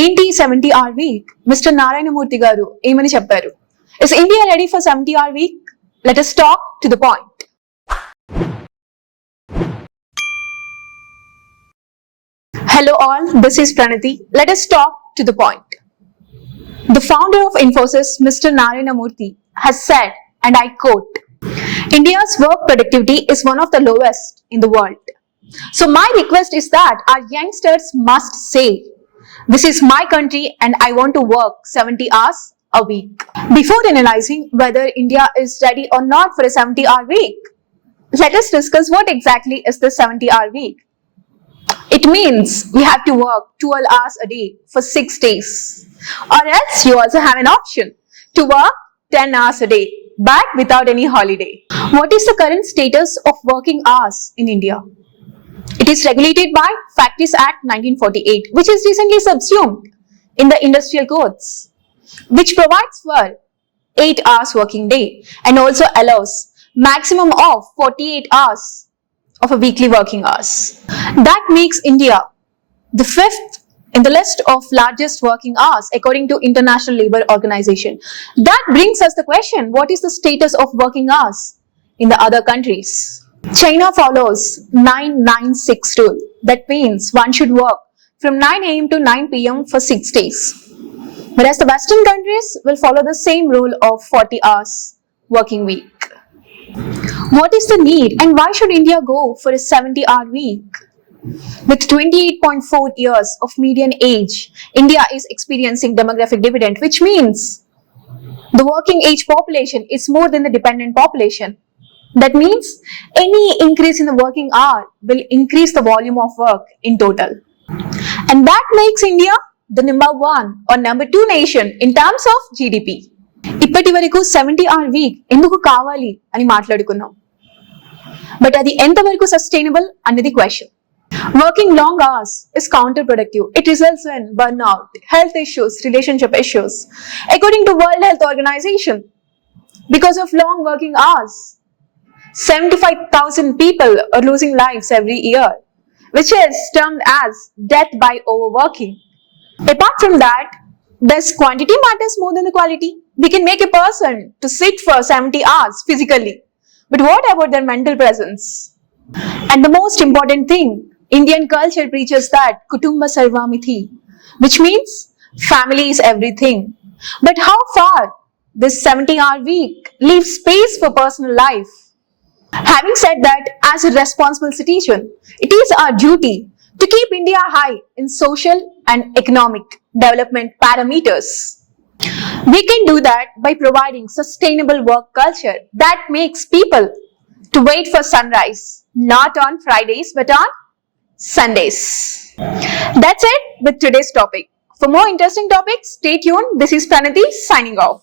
ఏంటి 70-hour week? Mr. Narayanamurthy garu ఏమని చెప్పారు? Is India ready for 70-hour week? Let us talk to the point. Hello all, this is Pranati. Let us talk to the point. The founder of Infosys, Mr. Narayanamurthy, has said, and I quote, India's work productivity is one of the lowest in the world. So my request is that our youngsters must say, this is my country and I want to work 70 hours a week. Before analyzing whether India is ready or not for a 70-hour week, let us discuss what exactly is the 70-hour week. It means we have to work 12 hours a day for 6 days. Or else you also have an option to work 10 hours a day, but without any holiday. What is the current status of working hours in India? It is regulated by Factories Act 1948, which is recently subsumed in the industrial codes, which provides for 8 hours working day and also allows maximum of 48 hours of a weekly working hours. That makes India the 5th in the list of largest working hours according to International Labour Organization. That brings us the question, what is the status of working hours in the other countries? China follows 9-9-6 rule. That means one should work from 9 a.m. to 9 p.m. for 6 days. Whereas the Western countries will follow the same rule of 40 hours working week. What is the need and why should India go for a 70-hour week? With 28.4 years of median age, India is experiencing demographic dividend, which means the working age population is more than the dependent population. That means any increase in the working hour will increase the volume of work in total. And that makes India the number 1 or number 2 nation in terms of GDP. ఇప్పటి వరకు 70-hour week ఎందుకు కావాలి అని మాట్లాడుకున్నాం. But అది ఎంతవరకు sustainable అనేది question. Working long hours is counterproductive. It results in burnout, health issues, relationship issues. According to World Health Organization, because of long working hours, 75,000 people are losing lives every year, which is termed as death by overworking. Apart from that, does quantity matters more than the quality? We can make a person to sit for 70 hours physically, but what about their mental presence? And the most important thing, Indian culture preaches that Kutumba Sarvamiti, which means family is everything. But how far this 70-hour week leaves space for personal life? Having said that, as a responsible citizen, it is our duty to keep India high in social and economic development parameters. We can do that by providing sustainable work culture that makes people to wait for sunrise, not on Fridays but on Sundays. That's it with today's topic. For more interesting topics, stay tuned. This is Pranati signing off.